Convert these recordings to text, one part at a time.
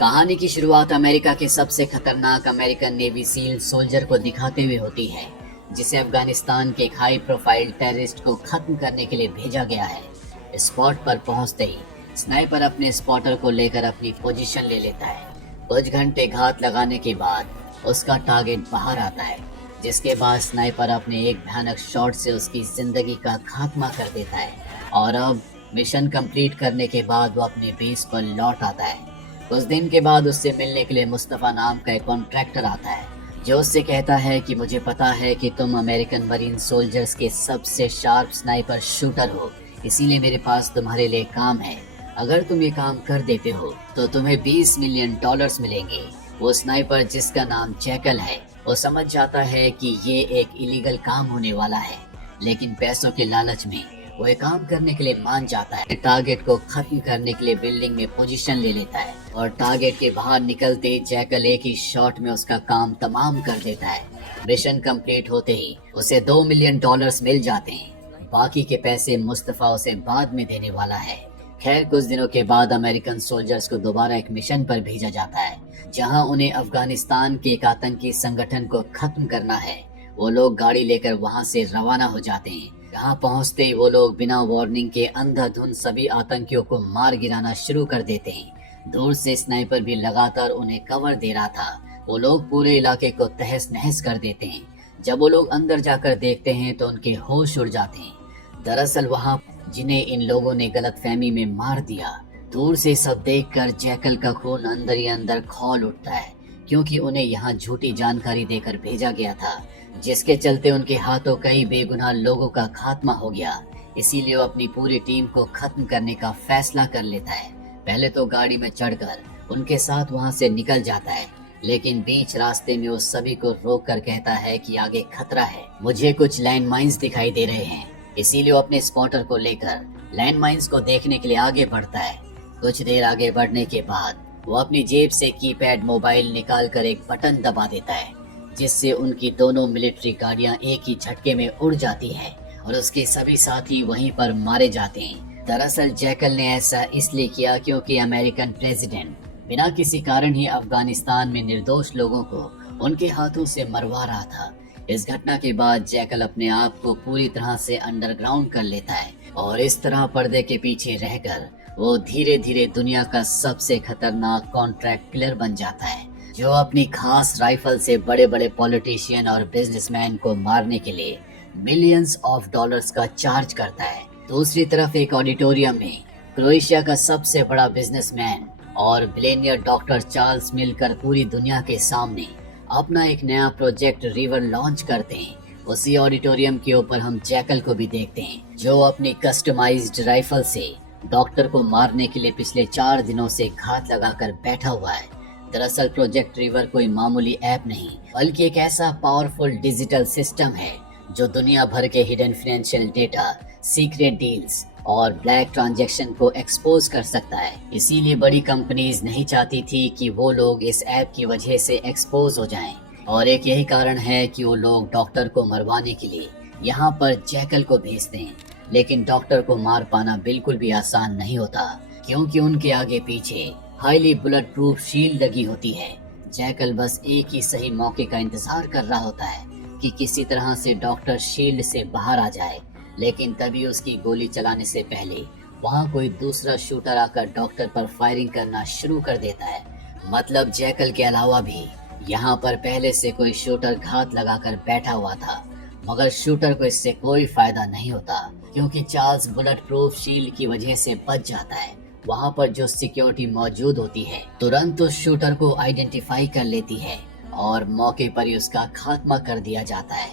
कहानी की शुरुआत अमेरिका के सबसे खतरनाक अमेरिकन नेवी सील सोल्जर को दिखाते हुए होती है, जिसे अफगानिस्तान के एक हाई प्रोफाइल टेररिस्ट को खत्म करने के लिए भेजा गया है। स्पॉट पर पहुंचते ही स्नाइपर अपने स्पॉटर को लेकर अपनी पोजीशन ले लेता है। कुछ घंटे घात लगाने के बाद उसका टारगेट बाहर आता है, जिसके बाद स्नाइपर अपने एक भयानक शॉट से उसकी जिंदगी का खात्मा कर देता है। और अब मिशन कंप्लीट करने के बाद वो अपने बेस पर लौट आता है। कुछ दिन के बाद उससे मिलने के लिए मुस्तफा नाम का एक कॉन्ट्रैक्टर आता है, जो उससे कहता है कि मुझे पता है कि तुम अमेरिकन मरीन सोल्जर्स के सबसे शार्प स्नाइपर शूटर हो, इसीलिए मेरे पास तुम्हारे लिए काम है। अगर तुम ये काम कर देते हो तो तुम्हें $20 मिलियन मिलेंगे। वो स्नाइपर, जिसका नाम जैकल है, वो समझ जाता है कि ये एक इलीगल काम होने वाला है, लेकिन पैसों के लालच में वो ये काम करने के लिए मान जाता है। टारगेट को खत्म करने के लिए बिल्डिंग में पोजीशन ले लेता है और टारगेट के बाहर निकलते ही जैकल एक ही शॉट में उसका काम तमाम कर देता है। मिशन कंप्लीट होते ही उसे $2 मिलियन मिल जाते हैं। बाकी के पैसे मुस्तफा उसे बाद में देने वाला है। खैर, कुछ दिनों के बाद अमेरिकन सोल्जर्स को दोबारा एक मिशन पर भेजा जाता है, जहां उन्हें अफगानिस्तान के एक आतंकी संगठन को खत्म करना है। वो लोग गाड़ी लेकर वहां से रवाना हो जाते हैं। यहाँ पहुंचते ही वो लोग बिना वार्निंग के अंधाधुंध सभी आतंकियों को मार गिराना शुरू कर देते हैं। दूर से स्नाइपर भी लगातार उन्हें कवर दे रहा था। वो लोग पूरे इलाके को तहस नहस कर देते हैं। जब वो लोग अंदर जाकर देखते हैं तो उनके होश उड़ जाते हैं। दरअसल वहाँ जिन्हें इन लोगों ने गलतफहमी में मार दिया। दूर से सब देखकर जैकल का खून अंदर ही अंदर खौल उठता है, क्योंकि उन्हें यहाँ झूठी जानकारी देकर भेजा गया था, जिसके चलते उनके हाथों कई बेगुनाह लोगों का खात्मा हो गया। इसीलिए वो अपनी पूरी टीम को खत्म करने का फैसला कर लेता है। पहले तो गाड़ी में चढ़कर उनके साथ वहां से निकल जाता है, लेकिन बीच रास्ते में वो सभी को रोक कर कहता है कि आगे खतरा है। मुझे कुछ लैंड माइन्स दिखाई दे रहे हैं। इसीलिए वो अपने स्पॉटर को लेकर लैंड माइन्स को देखने के लिए आगे बढ़ता है। कुछ देर आगे बढ़ने के बाद वो अपनी जेब से कीपैड मोबाइल निकाल कर एक बटन दबा देता है, जिससे उनकी दोनों मिलिट्री गाड़ियां एक ही झटके में उड़ जाती हैं और उसके सभी साथी वहीं पर मारे जाते हैं। दरअसल जैकल ने ऐसा इसलिए किया क्योंकि अमेरिकन प्रेसिडेंट बिना किसी कारण ही अफगानिस्तान में निर्दोष लोगों को उनके हाथों से मरवा रहा था। इस घटना के बाद जैकल अपने आप को पूरी तरह से अंडरग्राउंड कर लेता है और इस तरह पर्दे के पीछे रहकर वो धीरे धीरे दुनिया का सबसे खतरनाक कॉन्ट्रैक्ट किलर बन जाता है, जो अपनी खास राइफल से बड़े बड़े पॉलिटिशियन और बिजनेसमैन को मारने के लिए मिलियंस ऑफ डॉलर्स का चार्ज करता है। दूसरी तरफ एक ऑडिटोरियम में क्रोएशिया का सबसे बड़ा बिजनेसमैन और बिलियनियर डॉक्टर चार्ल्स मिलकर पूरी दुनिया के सामने अपना एक नया प्रोजेक्ट रिवर लॉन्च करते हैं। उसी ऑडिटोरियम के ऊपर हम जैकल को भी देखते हैं, जो अपनी कस्टमाइज्ड राइफल से डॉक्टर को मारने के लिए पिछले 4 दिनों से घात लगाकर बैठा हुआ है। दरअसल प्रोजेक्ट रिवर कोई मामूली ऐप नहीं, बल्कि एक ऐसा पावरफुल डिजिटल सिस्टम है जो दुनिया भर के hidden financial data, secret deals और ब्लैक ट्रांजैक्शन को एक्सपोज कर सकता है। इसीलिए बड़ी कंपनीज नहीं चाहती थी कि वो लोग इस ऐप की वजह से एक्सपोज हो जाएं, और एक यही कारण है कि वो लोग डॉक्टर को मरवाने के लिए यहाँ पर जैकल को भेजते हैं। लेकिन डॉक्टर को मार पाना बिल्कुल भी आसान नहीं होता, क्योंकि उनके आगे पीछे हाईली बुलेट प्रूफ शील्ड लगी होती है। जैकल बस एक ही सही मौके का इंतजार कर रहा होता है कि किसी तरह से डॉक्टर शील्ड से बाहर आ जाए, लेकिन तभी उसकी गोली चलाने से पहले वहाँ कोई दूसरा शूटर आकर डॉक्टर पर फायरिंग करना शुरू कर देता है। मतलब जैकल के अलावा भी यहाँ पर पहले से कोई शूटर घात लगाकर बैठा हुआ था, मगर शूटर को इससे कोई फायदा नहीं होता, क्योंकि चार्ल्स बुलेट प्रूफ शील्ड की वजह से बच जाता है। वहाँ पर जो सिक्योरिटी मौजूद होती है तुरंत उस शूटर को आइडेंटिफाई कर लेती है और मौके पर ही उसका खात्मा कर दिया जाता है।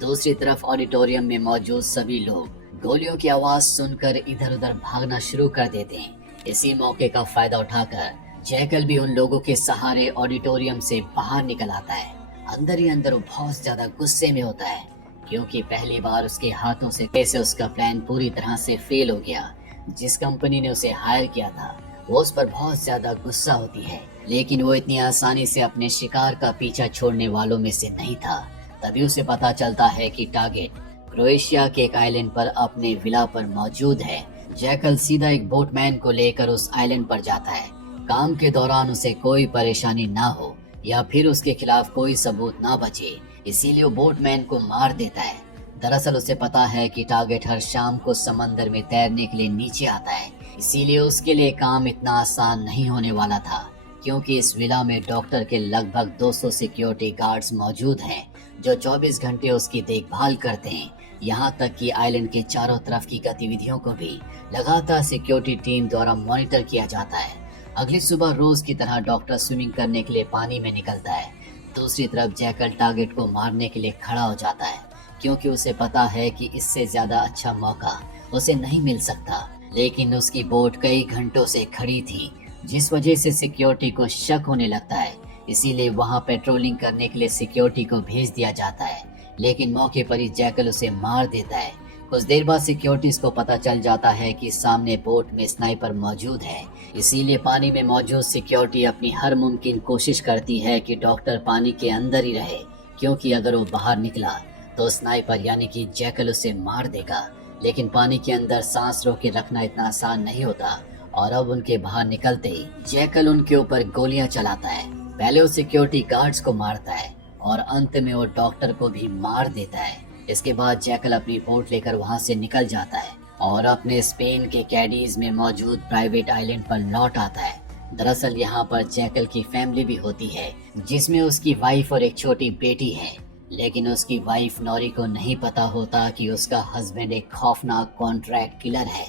दूसरी तरफ ऑडिटोरियम में मौजूद सभी लोग गोलियों की आवाज सुनकर इधर उधर भागना शुरू कर देते हैं। इसी मौके का फायदा उठाकर जैकल भी उन लोगों के सहारे ऑडिटोरियम से बाहर निकल आता है। अंदर ही अंदर वो बहुत ज्यादा गुस्से में होता है, क्योंकि पहली बार उसके हाथों से कैसे उसका प्लान पूरी तरह से फेल हो गया। जिस कंपनी ने उसे हायर किया था वो उस पर बहुत ज्यादा गुस्सा होती है, लेकिन वो इतनी आसानी से अपने शिकार का पीछा छोड़ने वालों में से नहीं था। तभी उसे पता चलता है कि टारगेट क्रोएशिया के एक आइलैंड पर अपने विला पर मौजूद है। जैकल सीधा एक बोटमैन को लेकर उस आइलैंड पर जाता है, काम के दौरान उसे कोई परेशानी ना हो या फिर उसके खिलाफ कोई सबूत ना बचे, इसीलिए वो बोटमैन को मार देता है। दरअसल उसे पता है कि टारगेट हर शाम को समंदर में तैरने के लिए नीचे आता है, इसीलिए उसके लिए काम इतना आसान नहीं होने वाला था, क्योंकि इस विला में डॉक्टर के लगभग 200 सिक्योरिटी गार्ड्स मौजूद हैं जो 24 घंटे उसकी देखभाल करते हैं। यहाँ तक कि आइलैंड के चारों तरफ की गतिविधियों को भी लगातार सिक्योरिटी टीम द्वारा मॉनिटर किया जाता है। अगली सुबह रोज की तरह डॉक्टर स्विमिंग करने के लिए पानी में निकलता है। दूसरी तरफ जैकल टारगेट को मारने के लिए खड़ा हो जाता है, क्योंकि उसे पता है कि इससे ज्यादा अच्छा मौका उसे नहीं मिल सकता। लेकिन उसकी बोट कई घंटों से खड़ी थी, जिस वजह से सिक्योरिटी को शक होने लगता है, इसीलिए वहां पेट्रोलिंग करने के लिए सिक्योरिटी को भेज दिया जाता है। लेकिन मौके पर ही जैकल उसे मार देता है। कुछ देर बाद सिक्योरिटीज को पता चल जाता है कि सामने बोट में स्नाइपर मौजूद है, इसीलिए पानी में मौजूद सिक्योरिटी अपनी हर मुमकिन कोशिश करती है कि डॉक्टर पानी के अंदर ही रहे, क्योंकि अगर वो बाहर निकला तो स्नाइपर यानी कि जैकल उसे मार देगा। लेकिन पानी के अंदर सांस रोक के रखना इतना आसान नहीं होता और अब उनके बाहर निकलते ही जैकल उनके ऊपर गोलियां चलाता है। पहले वो सिक्योरिटी गार्ड्स को मारता है और अंत में वो डॉक्टर को भी मार देता है। इसके बाद जैकल अपनी बोट लेकर वहां से निकल जाता है और अपने स्पेन के कैडीज में मौजूद प्राइवेट आइलैंड पर लौट आता है। दरअसल यहाँ पर जैकल की फैमिली भी होती है, जिसमें उसकी वाइफ और एक छोटी बेटी है। लेकिन उसकी वाइफ नॉरी को नहीं पता होता कि उसका हस्बैंड एक खौफनाक कॉन्ट्रैक्ट किलर है।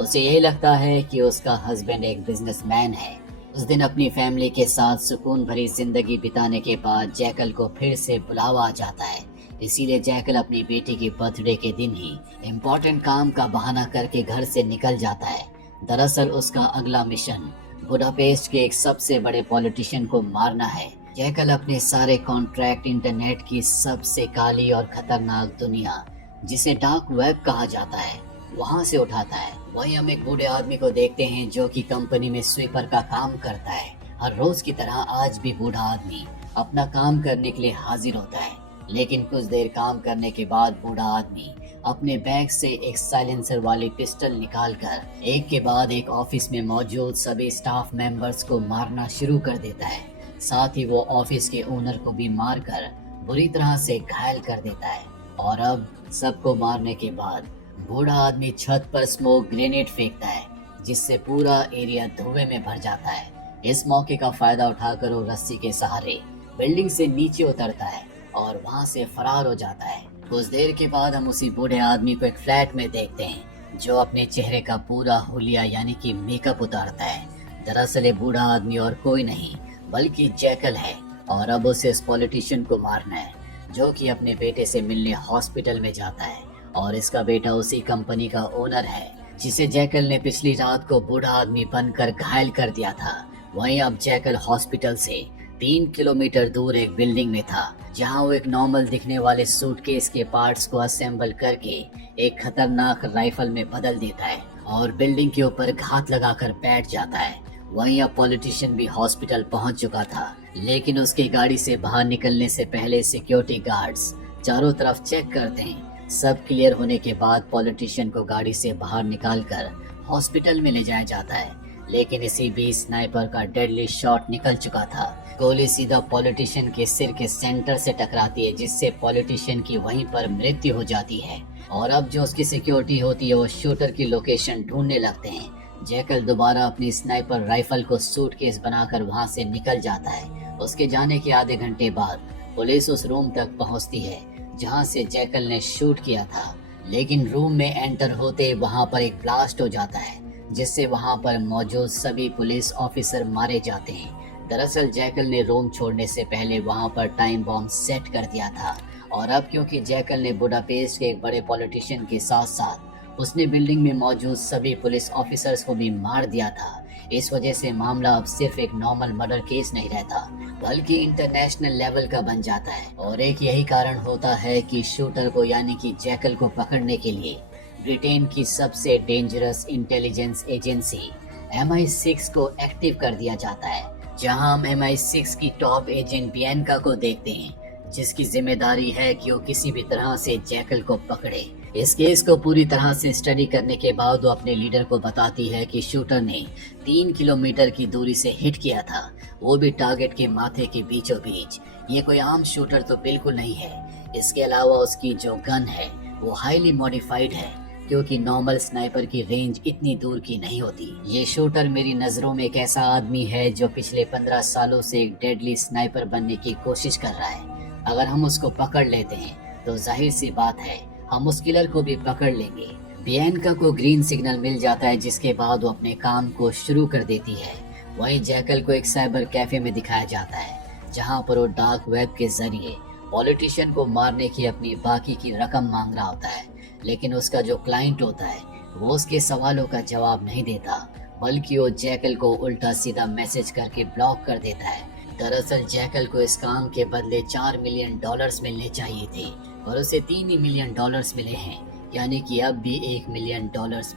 उसे यही लगता है कि उसका हस्बैंड एक बिजनेसमैन है। उस दिन अपनी फैमिली के साथ सुकून भरी जिंदगी बिताने के बाद जैकल को फिर से बुलावा आ जाता है, इसीलिए जैकल अपनी बेटी की बर्थडे के दिन ही इम्पोर्टेंट काम का बहाना करके घर से निकल जाता है। दरअसल उसका अगला मिशन बुडापेस्ट के एक सबसे बड़े पॉलिटिशियन को मारना है। जैकल अपने सारे कॉन्ट्रैक्ट इंटरनेट की सबसे काली और खतरनाक दुनिया, जिसे डार्क वेब कहा जाता है, वहां से उठाता है। वहीं हम एक बूढ़े आदमी को देखते हैं जो कि कंपनी में स्वीपर का काम करता है। हर रोज की तरह आज भी बूढ़ा आदमी अपना काम करने के लिए हाजिर होता है। लेकिन कुछ देर काम करने के बाद बूढ़ा आदमी अपने बैग से एक साइलेंसर वाली पिस्टल निकालकर एक के बाद एक ऑफिस में मौजूद सभी स्टाफ मेंबर्स को मारना शुरू कर देता है। साथ ही वो ऑफिस के ओनर को भी मारकर बुरी तरह से घायल कर देता है। और अब सबको मारने के बाद बूढ़ा आदमी छत पर स्मोक ग्रेनेड फेंकता है, जिससे पूरा एरिया धुएं में भर जाता है। इस मौके का फायदा उठाकर वो रस्सी के सहारे बिल्डिंग से नीचे उतरता है और वहां से फरार हो जाता है। कुछ देर के बाद हम उसी बूढ़े आदमी को एक फ्लैट में देखते हैं, जो अपने चेहरे का पूरा हुलिया यानी कि मेकअप उतारता है। दरअसल ये बूढ़ा आदमी और कोई नहीं बल्कि जैकल है और अब उसे इस पॉलिटिशियन को मारना है, जो कि अपने बेटे से मिलने हॉस्पिटल में जाता है। और इसका बेटा उसी कंपनी का ओनर है, जिसे जैकल ने पिछली रात को बूढ़ा आदमी बनकर घायल कर दिया था। वहीं अब जैकल हॉस्पिटल से 3 किलोमीटर दूर एक बिल्डिंग में था, जहां वो एक नॉर्मल दिखने वाले सूटकेस के पार्ट्स को असेंबल करके एक खतरनाक राइफल में बदल देता है और बिल्डिंग के ऊपर घात लगाकर बैठ जाता है। वहीं अब पॉलिटिशियन भी हॉस्पिटल पहुंच चुका था, लेकिन उसकी गाड़ी से बाहर निकलने से पहले सिक्योरिटी गार्ड्स चारों तरफ चेक करते हैं। सब क्लियर होने के बाद पॉलिटिशियन को गाड़ी से बाहर निकालकर हॉस्पिटल में ले जाया जाता है। लेकिन इसी बीच स्नाइपर का डेडली शॉट निकल चुका था। गोली सीधा पॉलिटिशियन के सिर के सेंटर से टकराती है, जिससे पॉलिटिशियन की वहीं पर मृत्यु हो जाती है। और अब जो उसकी सिक्योरिटी होती है वो शूटर की लोकेशन ढूंढने लगते हैं। जैकल दोबारा अपनी स्नाइपर राइफल को सूटकेस बनाकर वहां से निकल जाता है। उसके जाने के आधे घंटे बाद पुलिस उस रूम तक पहुंचती है जहां से जैकल ने शूट किया था। लेकिन रूम में एंटर होते वहां पर एक ब्लास्ट हो जाता है, जिससे वहां पर मौजूद सभी पुलिस ऑफिसर मारे जाते हैं। दरअसल जैकल ने रूम छोड़ने से पहले वहां पर टाइम बॉम्ब सेट कर दिया था। और अब क्योंकि जैकल ने बुडापेस्ट के एक बड़े पॉलिटिशियन के साथ साथ उसने बिल्डिंग में मौजूद सभी पुलिस ऑफिसर्स को भी मार दिया था, इस वजह से मामला अब सिर्फ एक नॉर्मल मर्डर केस नहीं रहता, बल्कि इंटरनेशनल लेवल का बन जाता है। और एक यही कारण होता है कि शूटर को यानी कि जैकल को पकड़ने के लिए ब्रिटेन की सबसे डेंजरस इंटेलिजेंस एजेंसी MI6 को एक्टिव कर दिया जाता है, जहां हम MI6 की टॉप एजेंट बियंका को देखते हैं, जिसकी जिम्मेदारी है कि वो किसी भी तरह से जैकल को पकड़े। इस केस को पूरी तरह से स्टडी करने के बाद वो अपने लीडर को बताती है कि शूटर ने 3 किलोमीटर की दूरी से हिट किया था, वो भी टारगेट के माथे के बीचों बीच। ये कोई आम शूटर तो बिल्कुल नहीं है। इसके अलावा उसकी जो गन है वो हाईली मॉडिफाइड है, क्योंकि नॉर्मल स्नाइपर की रेंज इतनी दूर की नहीं होती। ये शूटर मेरी नज़रों में एक ऐसा आदमी है जो पिछले 15 सालों से एक डेडली स्नाइपर बनने की कोशिश कर रहा है। अगर हम उसको पकड़ लेते हैं तो जाहिर सी बात है हम उस किलर को भी पकड़ लेंगे। बियंका को ग्रीन सिग्नल मिल जाता है, जिसके बाद वो अपने काम को शुरू कर देती है। वहीं जैकल को एक साइबर कैफे में दिखाया जाता है, जहां पर वो डार्क वेब के जरिए पॉलिटिशियन को मारने की अपनी बाकी की रकम मांग रहा होता है। लेकिन उसका जो क्लाइंट होता है वो उसके सवालों का जवाब नहीं देता, बल्कि वो जैकल को उल्टा सीधा मैसेज करके ब्लॉक कर देता है। दरअसल जैकल को इस काम के बदले $4 मिलियन मिलने चाहिए थे, और उसे $3 ही मिलियन मिले हैं, यानी कि अब भी $1 मिलियन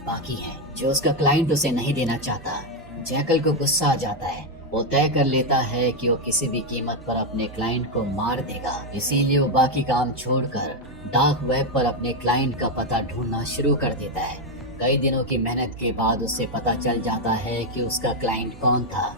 बाकी है, जो उसका क्लाइंट उसे नहीं देना चाहता। जैकल को गुस्सा आ जाता है। वो तय कर लेता है कि वो किसी भी कीमत पर अपने क्लाइंट को मार देगा। इसीलिए वो बाकी काम छोड़कर डार्क वेब पर अपने क्लाइंट का पता ढूंढना शुरू कर देता है। कई दिनों की मेहनत के बाद उसे पता चल जाता है कि उसका क्लाइंट कौन था।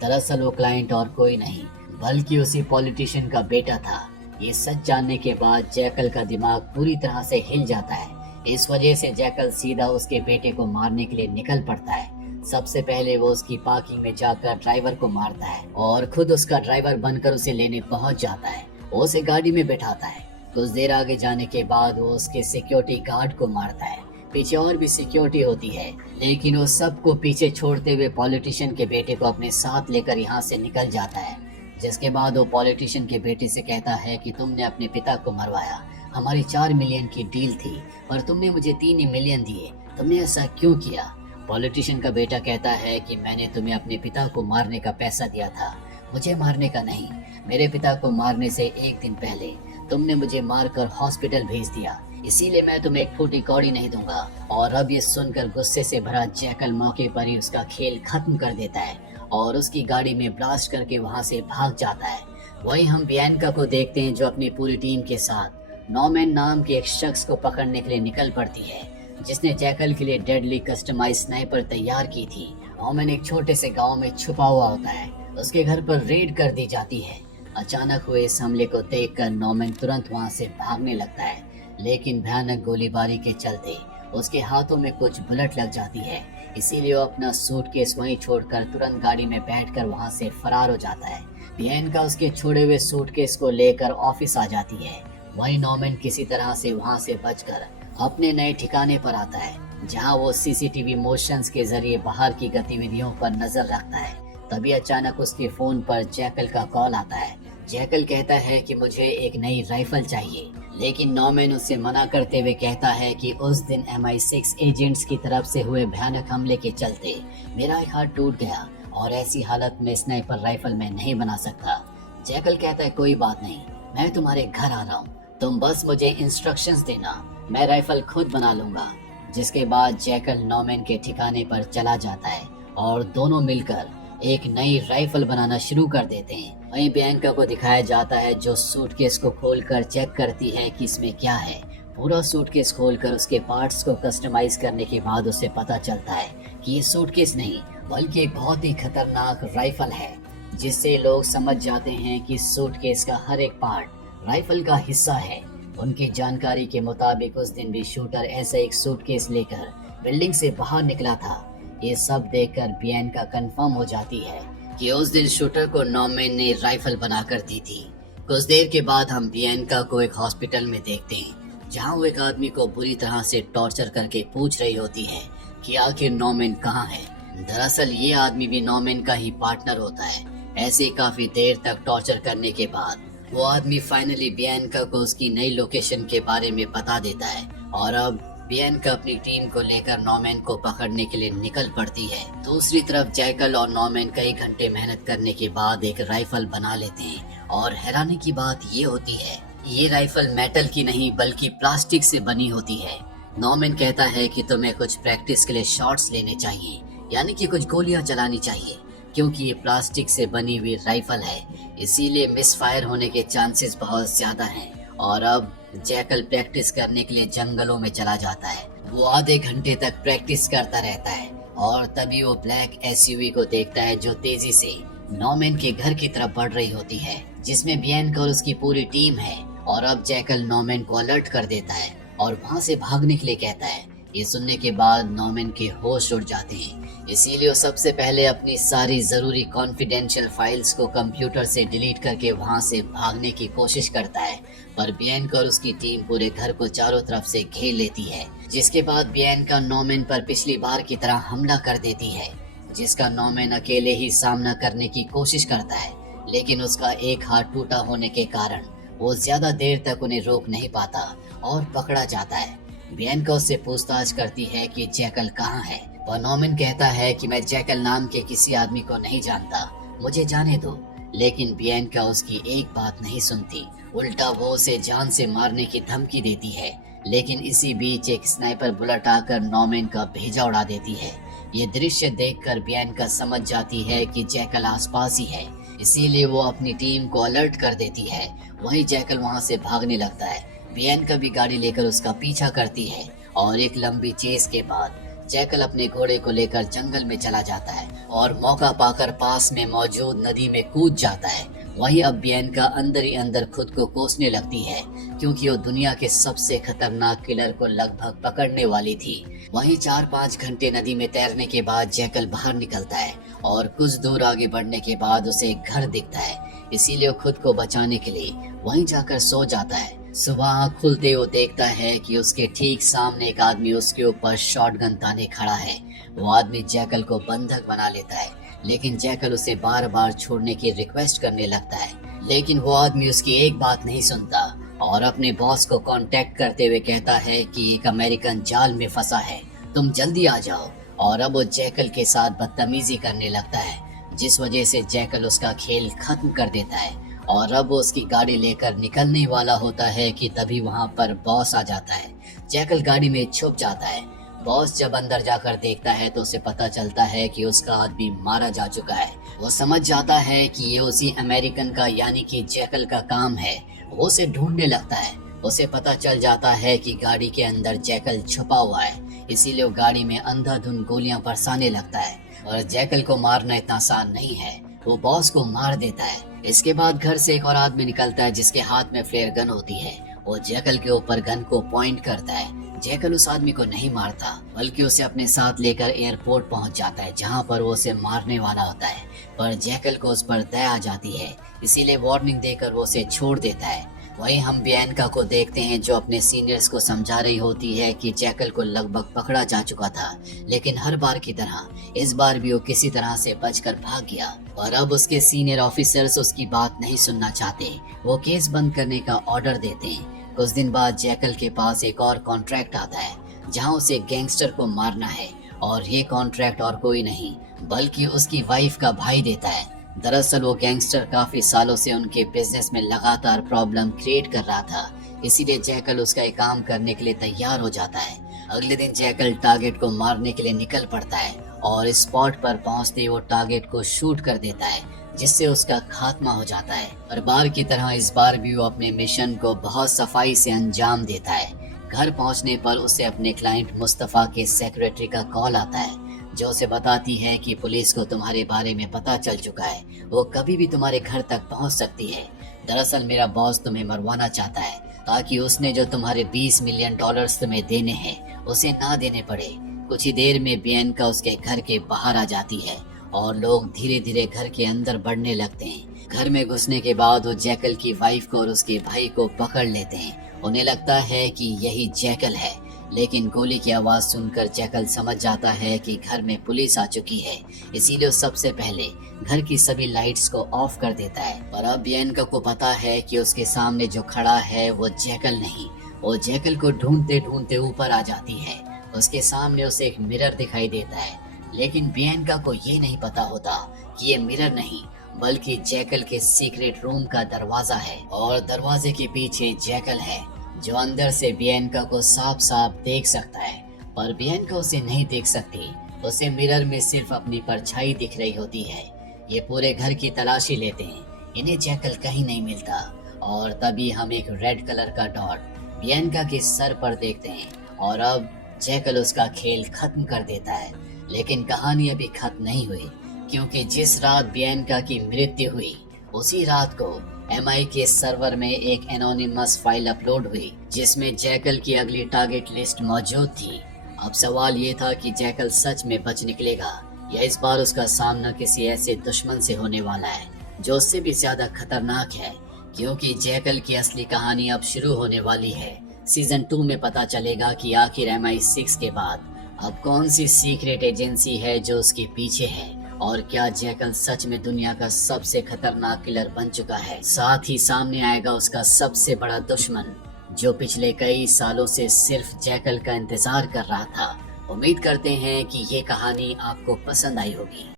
दरअसल वो क्लाइंट और कोई नहीं, बल्कि उसी पॉलिटिशियन का बेटा था। ये सच जानने के बाद जैकल का दिमाग पूरी तरह से हिल जाता है। इस वजह से जैकल सीधा उसके बेटे को मारने के लिए निकल पड़ता है। सबसे पहले वो उसकी पार्किंग में जाकर ड्राइवर को मारता है और खुद उसका ड्राइवर बनकर उसे लेने पहुंच जाता है। वो उसे गाड़ी में बैठाता है। कुछ देर आगे जाने के बाद वो उसके सिक्योरिटी गार्ड को मारता है। पीछे और भी सिक्योरिटी होती है, लेकिन वो सबको पीछे छोड़ते हुए पॉलिटिशियन के बेटे को अपने साथ लेकर यहाँ से निकल जाता है। जिसके बाद वो पॉलिटिशियन के बेटे से कहता है कि तुमने अपने पिता को मरवाया, हमारी 4 मिलियन की डील थी, पर तुमने मुझे 3 ही मिलियन दिए, तुमने ऐसा क्यों किया? पॉलिटिशियन का बेटा कहता है कि मैंने तुम्हें अपने पिता को मारने का पैसा दिया था, मुझे मारने का नहीं। मेरे पिता को मारने से एक दिन पहले तुमने मुझे मारकर हॉस्पिटल भेज दिया, इसीलिए मैं तुम्हें एक फूटी कौड़ी नहीं दूंगा। और अब ये सुनकर गुस्से से भरा जैकल मौके पर ही उसका खेल खत्म कर देता है और उसकी गाड़ी में ब्लास्ट करके वहां से भाग जाता है। वहीं हम बियंका को देखते हैं, जो अपनी पूरी टीम के साथ नॉर्मन नाम के एक शख्स को पकड़ने के लिए निकल पड़ती है, जिसने जैकल के लिए डेडली कस्टमाइज स्नाइपर तैयार की थी। नॉर्मन एक छोटे से गांव में छुपा हुआ होता है। उसके घर पर रेड कर दी जाती है। अचानक हुए इस हमले को देखकर नॉर्मन तुरंत वहां से भागने लगता है, लेकिन भयानक गोलीबारी के चलते उसके हाथों में कुछ बुलेट लग जाती है। इसीलिए वो अपना सूटकेस वहीं छोड़कर तुरंत गाड़ी में बैठकर वहां से फरार हो जाता है। बियंका उसके छोड़े हुए सूटकेस को लेकर ऑफिस आ जाती है। वहीं नॉर्मन किसी तरह से वहां से बचकर अपने नए ठिकाने पर आता है, जहां वो सीसीटीवी मोशंस के जरिए बाहर की गतिविधियों पर नजर रखता है। तभी अचानक उसके फोन पर जैकल का कॉल आता है। जैकल कहता है कि मुझे एक नई राइफल चाहिए, लेकिन नॉर्मन उससे मना करते हुए कहता है कि उस दिन MI6 एजेंट्स की तरफ से हुए भयानक हमले के चलते मेरा एक हाथ टूट गया और ऐसी हालत में स्नाइपर राइफल मैं नहीं बना सकता। जैकल कहता है कोई बात नहीं, मैं तुम्हारे घर आ रहा हूँ, तुम बस मुझे इंस्ट्रक्शंस देना, मैं राइफल खुद बना लूंगा। जिसके बाद जैकल नॉर्मन के ठिकाने पर चला जाता है और दोनों मिलकर एक नई राइफल बनाना शुरू कर देते हैं। वहीं बियंका को दिखाया जाता है, जो सूटकेस को खोलकर चेक करती है कि इसमें क्या है। पूरा सूटकेस खोलकर उसके पार्ट्स को कस्टमाइज करने के बाद उसे पता चलता है कि ये सूटकेस नहीं, बल्कि एक बहुत ही खतरनाक राइफल है, जिससे लोग समझ जाते हैं कि सूटकेस का हर एक पार्ट राइफल का हिस्सा है। उनकी जानकारी के मुताबिक उस दिन भी शूटर ऐसा एक सूटकेस लेकर बिल्डिंग से बाहर निकला था। ये सब देखकर बियंका कंफर्म हो जाती है कि उस दिन शूटर को नॉर्मन ने राइफल बनाकर दी थी। कुछ देर के बाद हम बियंका को एक हॉस्पिटल में देखते हैं, जहां वो एक आदमी को बुरी तरह से टॉर्चर करके पूछ रही होती है कि आखिर नॉर्मन कहाँ है। दरअसल ये आदमी भी नॉर्मन का ही पार्टनर होता है। ऐसे काफी देर तक टॉर्चर करने के बाद वो आदमी फाइनली बियंका को उसकी नई लोकेशन के बारे में बता देता है, और अब बियंका अपनी टीम को लेकर नॉर्मन को पकड़ने के लिए निकल पड़ती है। दूसरी तरफ जैकल और नॉर्मन कई घंटे मेहनत करने के बाद एक राइफल बना लेते हैं, और हैरानी की बात ये होती है, ये राइफल मेटल की नहीं बल्कि प्लास्टिक से बनी होती है। नॉर्मन कहता है कि तुम्हें कुछ प्रैक्टिस के लिए शॉट्स लेने चाहिए, यानी कि कुछ गोलियां चलानी चाहिए, क्योंकि ये प्लास्टिक से बनी हुई राइफल है, इसीलिए मिसफायर होने के चांसेस बहुत ज्यादा हैं और अब जैकल प्रैक्टिस करने के लिए जंगलों में चला जाता है। वो आधे घंटे तक प्रैक्टिस करता रहता है और तभी वो ब्लैक एसयूवी को देखता है जो तेजी से नॉर्मन के घर की तरफ बढ़ रही होती है, जिसमें बियनका और उसकी पूरी टीम है। और अब जैकल नॉर्मन को अलर्ट कर देता है और वहां से भागने के लिए कहता है। ये सुनने के बाद नॉर्मन के होश उड़ जाते हैं, इसीलिए वो सबसे पहले अपनी सारी जरूरी कॉन्फिडेंशियल फाइल्स को कंप्यूटर से डिलीट करके वहां से भागने की कोशिश करता है। पर बियनका और उसकी टीम पूरे घर को चारों तरफ से घेर लेती है, जिसके बाद बियनका नॉर्मन पर पिछली बार की तरह हमला कर देती है, जिसका नॉर्मन अकेले ही सामना करने की कोशिश करता है। लेकिन उसका एक हाथ टूटा होने के कारण वो ज्यादा देर तक उन्हें रोक नहीं पाता और पकड़ा जाता है। बियनका उससे पूछताछ करती है कि जैकल कहाँ है। वह नॉर्मन कहता है कि मैं जैकल नाम के किसी आदमी को नहीं जानता, मुझे जाने दो। लेकिन बियनका उसकी एक बात नहीं सुनती, उल्टा वो उसे जान से मारने की धमकी देती है। लेकिन इसी बीच एक स्नाइपर बुलेट आकर नॉर्मन का भेजा उड़ा देती है। ये दृश्य देखकर बियनका समझ जाती है कि जैकल आसपास ही है, इसीलिए वो अपनी टीम को अलर्ट कर देती है। वहीं जैकल वहां से भागने लगता है। बियनका भी गाड़ी लेकर उसका पीछा करती है और एक लंबी चेस के बाद जैकल अपने घोड़े को लेकर जंगल में चला जाता है और मौका पाकर पास में मौजूद नदी में कूद जाता है। वहीं अब बियनका अंदर ही अंदर खुद को कोसने लगती है, क्योंकि वो दुनिया के सबसे खतरनाक किलर को लगभग पकड़ने वाली थी। वहीं 4-5 घंटे नदी में तैरने के बाद जैकल बाहर निकलता है और कुछ दूर आगे बढ़ने के बाद उसे एक घर दिखता है, इसीलिए वो खुद को बचाने के लिए वहीं जाकर सो जाता है। सुबह आँख खुलते वो देखता है कि उसके ठीक सामने एक आदमी उसके ऊपर शॉटगन ताने खड़ा है। वो आदमी जैकल को बंधक बना लेता है, लेकिन जैकल उसे बार बार छोड़ने की रिक्वेस्ट करने लगता है। लेकिन वो आदमी उसकी एक बात नहीं सुनता और अपने बॉस को कांटेक्ट करते हुए कहता है कि एक अमेरिकन जाल में फंसा है, तुम जल्दी आ जाओ। और अब वो जैकल के साथ बदतमीजी करने लगता है, जिस वजह से जैकल उसका खेल खत्म कर देता है। और अब वो उसकी गाड़ी लेकर निकलने वाला होता है कि तभी वहां पर बॉस आ जाता है। जैकल गाड़ी में छुप जाता है। बॉस जब अंदर जाकर देखता है तो उसे पता चलता है कि उसका आदमी मारा जा चुका है। वो समझ जाता है कि ये उसी अमेरिकन का यानी कि जैकल का काम है। वो उसे ढूंढने लगता है। उसे पता चल जाता है कि गाड़ी के अंदर जैकल छुपा हुआ है, इसीलिए वो गाड़ी में अंधाधुंध गोलियां बरसाने लगता है। और जैकल को मारना इतना आसान नहीं है, वो बॉस को मार देता है। इसके बाद घर से एक और आदमी निकलता है जिसके हाथ में फ्लेयर गन होती है। वो जैकल के ऊपर गन को पॉइंट करता है। जैकल उस आदमी को नहीं मारता, बल्कि उसे अपने साथ लेकर एयरपोर्ट पहुंच जाता है, जहां पर वो उसे मारने वाला होता है। पर जैकल को उस पर दया आ जाती है, इसीलिए वार्निंग देकर वो उसे छोड़ देता है। वहीं हम बियनका को देखते हैं जो अपने सीनियर्स को समझा रही होती है कि जैकल को लगभग पकड़ा जा चुका था, लेकिन हर बार की तरह इस बार भी वो किसी तरह से बचकर भाग गया। और अब उसके सीनियर ऑफिसर्स उसकी बात नहीं सुनना चाहते। वो केस बंद करने का ऑर्डर देते हैं। कुछ दिन बाद जैकल के पास एक और कॉन्ट्रैक्ट आता है, जहां उसे गैंगस्टर को मारना है। और ये कॉन्ट्रैक्ट और कोई नहीं बल्कि उसकी वाइफ का भाई देता है। दरअसल वो गैंगस्टर काफी सालों से उनके बिजनेस में लगातार प्रॉब्लम क्रिएट कर रहा था, इसीलिए जैकल उसका एक काम करने के लिए तैयार हो जाता है। अगले दिन जैकल टारगेट को मारने के लिए निकल पड़ता है और स्पॉट पर पहुंचते ही वो टारगेट को शूट कर देता है, जिससे उसका खात्मा हो जाता है। हर बार की तरह इस बार भी वो अपने मिशन को बहुत सफाई से अंजाम देता है। घर पहुंचने पर उसे अपने क्लाइंट मुस्तफा के सेक्रेटरी का कॉल आता है, जो उसे बताती है कि पुलिस को तुम्हारे बारे में पता चल चुका है, वो कभी भी तुम्हारे घर तक पहुंच सकती है। दरअसल मेरा बॉस तुम्हें मरवाना चाहता है, ताकि उसने जो तुम्हारे $20 मिलियन तुम्हें देने हैं उसे ना देने पड़े। कुछ ही देर में बियनका उसके घर के बाहर आ जाती है और लोग धीरे धीरे घर के अंदर बढ़ने लगते हैं। घर में घुसने के बाद वो जैकल की वाइफ को और उसके भाई को पकड़ लेते हैं। उन्हें लगता है कि यही जैकल है, लेकिन गोली की आवाज सुनकर जैकल समझ जाता है कि घर में पुलिस आ चुकी है, इसीलिए सबसे पहले घर की सभी लाइट्स को ऑफ कर देता है। पर अब बियनका को पता है कि उसके सामने जो खड़ा है वो जैकल नहीं। वो जैकल को ढूंढते ढूंढते ऊपर आ जाती है। उसके सामने उसे एक मिरर दिखाई देता है, लेकिन बियनका को ये नहीं पता होता कि ये मिरर नहीं बल्कि जैकल के सीक्रेट रूम का दरवाजा है। और दरवाजे के पीछे जैकल है, जो अंदर से बियनका को साफ साफ देख सकता है। पर बियनका उसे नहीं देख सकती, उसे मिरर में सिर्फ अपनी परछाई दिख रही होती है। ये पूरे घर की तलाशी लेते हैं, इन्हें जैकल कहीं नहीं मिलता और तभी हम एक रेड कलर का डॉट बियनका के सर पर देखते हैं और अब जैकल उसका खेल खत्म कर देता है। लेकिन कहानी अभी खत्म नहीं हुई, क्योंकि जिस रात बियनका की मृत्यु हुई उसी रात को MI के सर्वर में एक एनोनिमस फाइल अपलोड हुई जिसमें जैकल की अगली टारगेट लिस्ट मौजूद थी। अब सवाल ये था कि जैकल सच में बच निकलेगा या इस बार उसका सामना किसी ऐसे दुश्मन से होने वाला है जो उससे भी ज्यादा खतरनाक है, क्योंकि जैकल की असली कहानी अब शुरू होने वाली है। सीजन 2 में पता चलेगा कि आखिर MI6 के बाद अब कौन सी सीक्रेट एजेंसी है जो उसके पीछे है और क्या जैकल सच में दुनिया का सबसे खतरनाक किलर बन चुका है। साथ ही सामने आएगा उसका सबसे बड़ा दुश्मन जो पिछले कई सालों से सिर्फ जैकल का इंतजार कर रहा था। उम्मीद करते हैं कि ये कहानी आपको पसंद आई होगी।